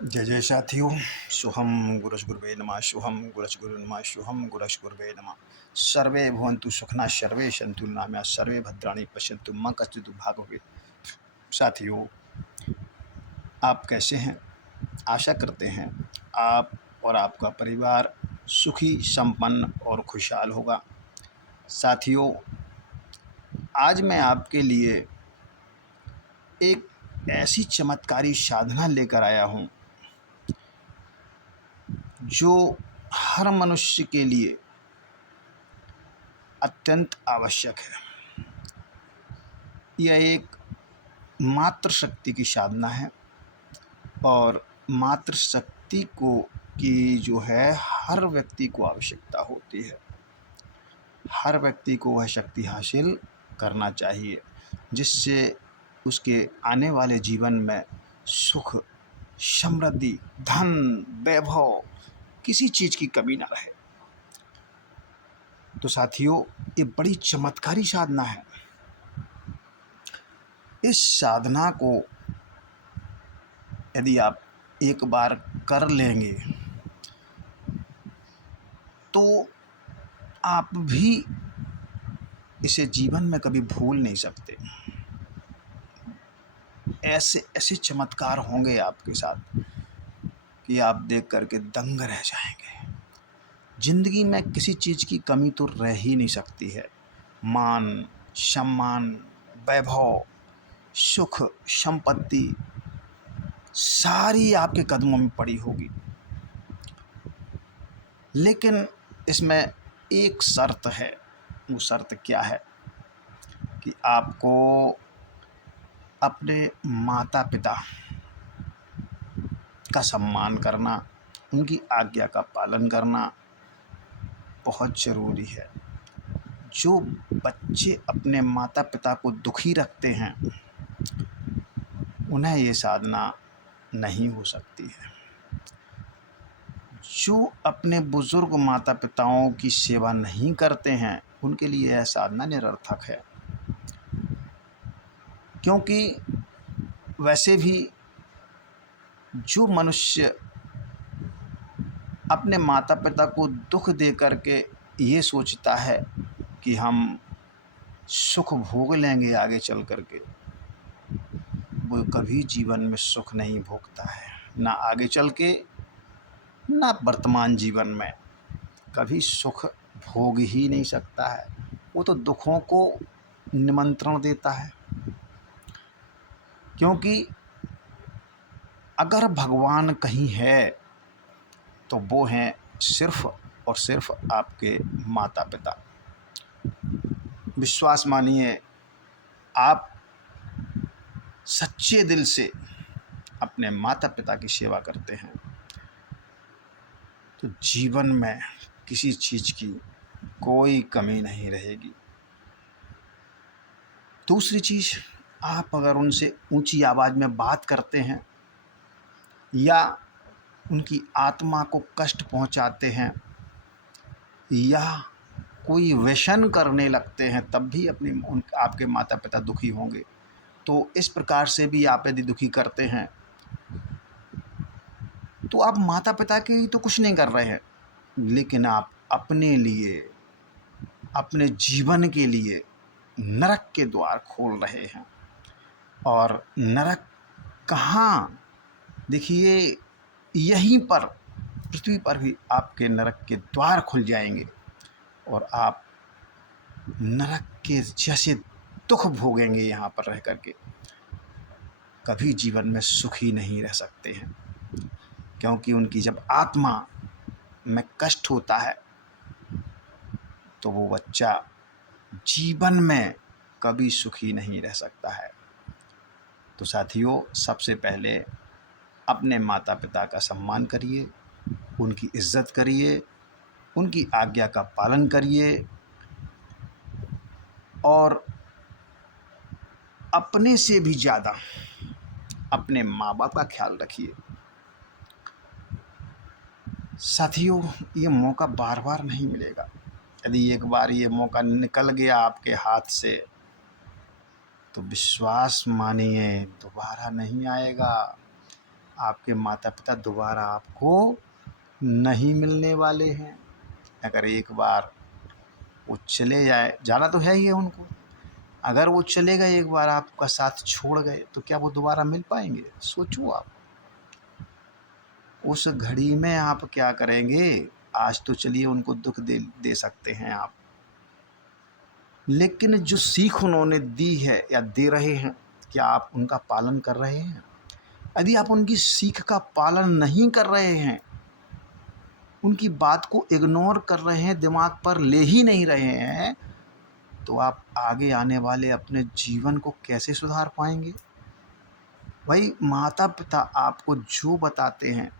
जय जय साथियों। शुभम गुरुष्गुरुवे नमः। शुभम गुरुष्गुरु नमः। शुभम गुरुष्गुरुवे नमः। सर्वे भवन्तु सुखिनः, सर्वे सन्तु निरामयाः, सर्वे भद्राणि पश्यन्तु मा कश्चित् दुर्भाग्यं भवेत्। साथियों, आप कैसे हैं? आशा करते हैं आप और आपका परिवार सुखी, संपन्न और खुशहाल होगा। साथियों, आज मैं आपके लिए एक ऐसी चमत्कारी साधना लेकर आया हूँ जो हर मनुष्य के लिए अत्यंत आवश्यक है। यह एक मातृ शक्ति की साधना है और मातृ शक्ति को की जो है हर व्यक्ति को आवश्यकता होती है। हर व्यक्ति को वह शक्ति हासिल करना चाहिए जिससे उसके आने वाले जीवन में सुख, समृद्धि, धन, वैभव, किसी चीज़ की कमी ना रहे। तो साथियों, ये बड़ी चमत्कारी साधना है। इस साधना को यदि आप एक बार कर लेंगे तो आप भी इसे जीवन में कभी भूल नहीं सकते। ऐसे ऐसे चमत्कार होंगे आपके साथ कि आप देख करके दंग रह जाएंगे। जिंदगी में किसी चीज़ की कमी तो रह ही नहीं सकती है। मान, सम्मान, वैभव, सुख, संपत्ति सारी आपके कदमों में पड़ी होगी। लेकिन इसमें एक शर्त है। वो शर्त क्या है कि आपको अपने माता पिता का सम्मान करना, उनकी आज्ञा का पालन करना बहुत ज़रूरी है। जो बच्चे अपने माता पिता को दुखी रखते हैं उन्हें ये साधना नहीं हो सकती है। जो अपने बुज़ुर्ग माता पिताओं की सेवा नहीं करते हैं उनके लिए यह साधना निरर्थक है। क्योंकि वैसे भी जो मनुष्य अपने माता पिता को दुख दे करके ये सोचता है कि हम सुख भोग लेंगे आगे चल करके, वो कभी जीवन में सुख नहीं भोगता है। ना आगे चल के, ना वर्तमान जीवन में कभी सुख भोग ही नहीं सकता है। वो तो दुखों को निमंत्रण देता है। क्योंकि अगर भगवान कहीं है तो वो हैं सिर्फ और सिर्फ आपके माता पिता। विश्वास मानिए, आप सच्चे दिल से अपने माता पिता की सेवा करते हैं तो जीवन में किसी चीज़ की कोई कमी नहीं रहेगी। दूसरी चीज़, आप अगर उनसे ऊंची आवाज़ में बात करते हैं या उनकी आत्मा को कष्ट पहुंचाते हैं या कोई व्यसन करने लगते हैं तब भी आपके माता पिता दुखी होंगे। तो इस प्रकार से भी आप यदि दुखी करते हैं तो आप माता पिता के लिए तो कुछ नहीं कर रहे हैं, लेकिन आप अपने लिए, अपने जीवन के लिए नरक के द्वार खोल रहे हैं। और नरक कहाँ? देखिए, यहीं पर पृथ्वी पर भी आपके नरक के द्वार खुल जाएंगे और आप नरक के जैसे दुख भोगेंगे। यहाँ पर रह करके कभी जीवन में सुखी नहीं रह सकते हैं। क्योंकि उनकी जब आत्मा में कष्ट होता है तो वो बच्चा जीवन में कभी सुखी नहीं रह सकता है। तो साथियों, सबसे पहले अपने माता पिता का सम्मान करिए, उनकी इज्जत करिए, उनकी आज्ञा का पालन करिए और अपने से भी ज़्यादा अपने माँ बाप का ख्याल रखिए। साथियों, ये मौका बार बार नहीं मिलेगा। यदि एक बार ये मौका निकल गया आपके हाथ से तो विश्वास मानिए दोबारा नहीं आएगा। आपके माता पिता दोबारा आपको नहीं मिलने वाले हैं। अगर एक बार वो चले जाए, जाना तो है ही है उनको, अगर वो चले गए, एक बार आपका साथ छोड़ गए, तो क्या वो दोबारा मिल पाएंगे? सोचो आप। उस घड़ी में आप क्या करेंगे? आज तो चलिए उनको दुख दे दे सकते हैं आप, लेकिन जो सीख उन्होंने दी है या दे रहे हैं, क्या आप उनका पालन कर रहे हैं? यदि आप उनकी सीख का पालन नहीं कर रहे हैं, उनकी बात को इग्नोर कर रहे हैं, दिमाग पर ले ही नहीं रहे हैं, तो आप आगे आने वाले अपने जीवन को कैसे सुधार पाएंगे? भाई, माता पिता आपको जो बताते हैं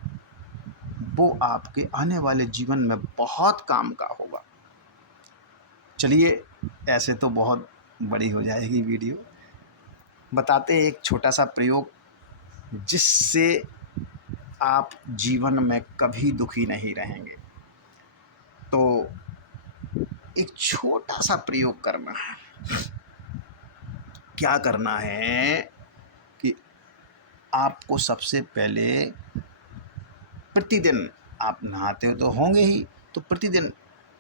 वो आपके आने वाले जीवन में बहुत काम का होगा। चलिए, ऐसे तो बहुत बड़ी हो जाएगी वीडियो, बताते हैं एक छोटा सा प्रयोग जिससे आप जीवन में कभी दुखी नहीं रहेंगे। तो एक छोटा सा प्रयोग करना है। क्या करना है कि आपको सबसे पहले प्रतिदिन, आप नहाते तो होंगे ही, तो प्रतिदिन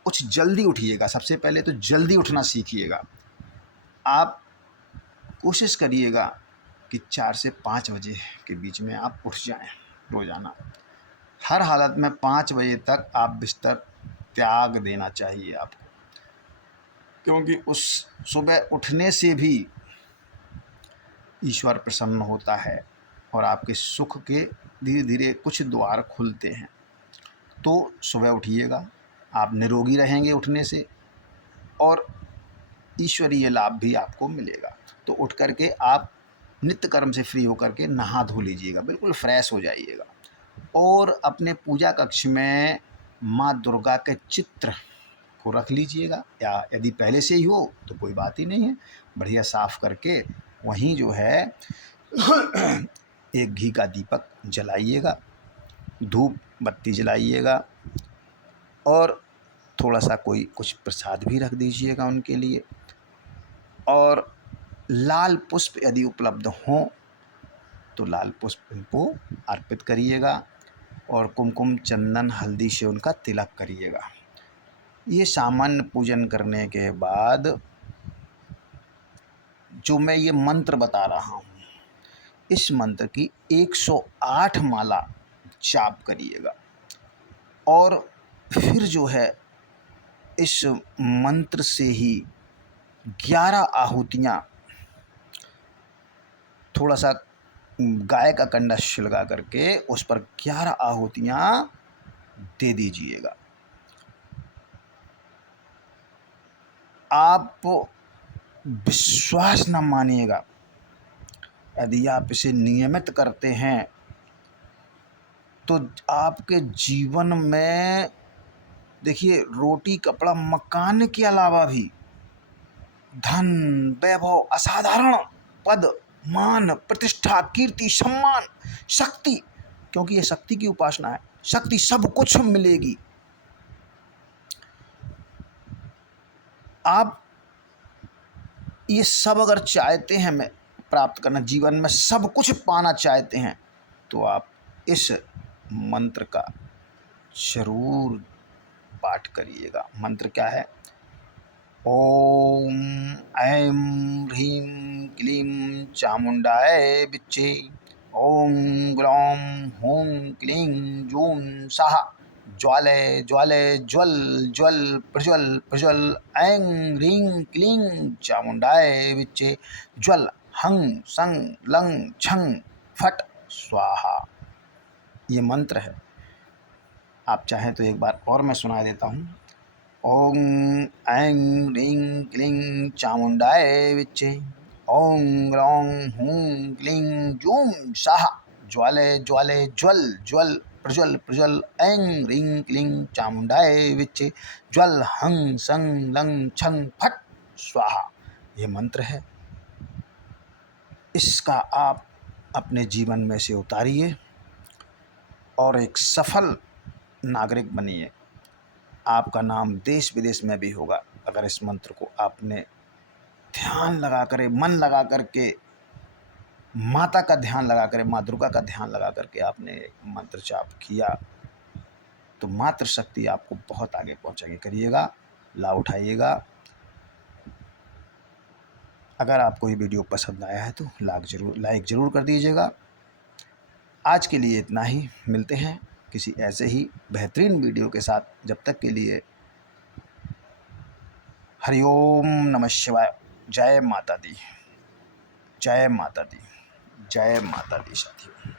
कुछ जल्दी उठिएगा। सबसे पहले तो जल्दी उठना सीखिएगा। आप कोशिश करिएगा कि 4 से 5 बजे के बीच में आप उठ जाएं रोज़ाना। हर हालत में 5 बजे तक आप बिस्तर त्याग देना चाहिए आपको, क्योंकि उस सुबह उठने से भी ईश्वर प्रसन्न होता है और आपके सुख के धीरे धीरे कुछ द्वार खुलते हैं। तो सुबह उठिएगा, आप निरोगी रहेंगे उठने से, और ईश्वरीय लाभ भी आपको मिलेगा। तो उठ करके आप नित्य कर्म से फ्री होकर के नहा धो लीजिएगा, बिल्कुल फ्रेश हो जाइएगा, और अपने पूजा कक्ष में माँ दुर्गा के चित्र को रख लीजिएगा, या यदि पहले से ही हो तो कोई बात ही नहीं है, बढ़िया साफ करके वहीं जो है एक घी का दीपक जलाइएगा, धूप बत्ती जलाइएगा, और थोड़ा सा कोई कुछ प्रसाद भी रख दीजिएगा उनके लिए, और लाल पुष्प यदि उपलब्ध हों तो लाल पुष्प उनको अर्पित करिएगा, और कुमकुम चंदन हल्दी से उनका तिलक करिएगा। ये सामान्य पूजन करने के बाद जो मैं ये मंत्र बता रहा हूँ, इस मंत्र की 108 माला जाप करिएगा, और फिर जो है इस मंत्र से ही 11 आहुतियाँ, थोड़ा सा गाय का कंडा छिलका करके उस पर 11 आहुतियाँ दे दीजिएगा। आप विश्वास न मानिएगा, यदि आप इसे नियमित करते हैं तो आपके जीवन में देखिए, रोटी कपड़ा मकान के अलावा भी धन, वैभव, असाधारण पद, मान, प्रतिष्ठा, कीर्ति, सम्मान, शक्ति, क्योंकि ये शक्ति की उपासना है, शक्ति सब कुछ मिलेगी। आप ये सब अगर चाहते हैं मैं प्राप्त करना, जीवन में सब कुछ पाना चाहते हैं, तो आप इस मंत्र का जरूर पाठ करिएगा। मंत्र क्या है? ओम ऐं ह्रीं क्लीं चामुंडाय विच्चे, ओम ग्लौं हूं क्लीं जूं स्वाहा, ज्वाले ज्वाले ज्वल ज्वल प्रज्वल प्रज्वल, ऐं ह्रीं क्लीं चामुंडाय विच्चे, ज्वल हं सं लं छं फट स्वाहा। ये मंत्र है। आप चाहें तो एक बार और मैं सुना देता हूँ। ओम ऐं ह्रीं क्लीं चामुंडाय विच्चे, ओम ग्लौं हूं क्लीं जूं स्वाहा, ज्वाले ज्वाले ज्वल ज्वल प्रज्वल प्रज्वल, ऐं ह्रीं क्लीं चामुंडाय विच्चे, ज्वल हं सं लं छं फट स्वाहा। ये मंत्र है, इसका आप अपने जीवन में से उतारिए और एक सफल नागरिक बनिए। आपका नाम देश विदेश में भी होगा अगर इस मंत्र को आपने ध्यान लगा कर, मन लगा करके माता का ध्यान लगा कर, माँ दुर्गा का ध्यान लगा करके आपने मंत्र जाप किया तो मातृ शक्ति आपको बहुत आगे पहुंचाएगी। करिएगा, लाभ उठाइएगा। अगर आपको ये वीडियो पसंद आया है तो लाइक ज़रूर कर दीजिएगा। आज के लिए इतना ही, मिलते हैं किसी ऐसे ही बेहतरीन वीडियो के साथ। जब तक के लिए हरिओम नमः शिवाय। जय माता दी, जय माता दी, जय माता दी साथियों।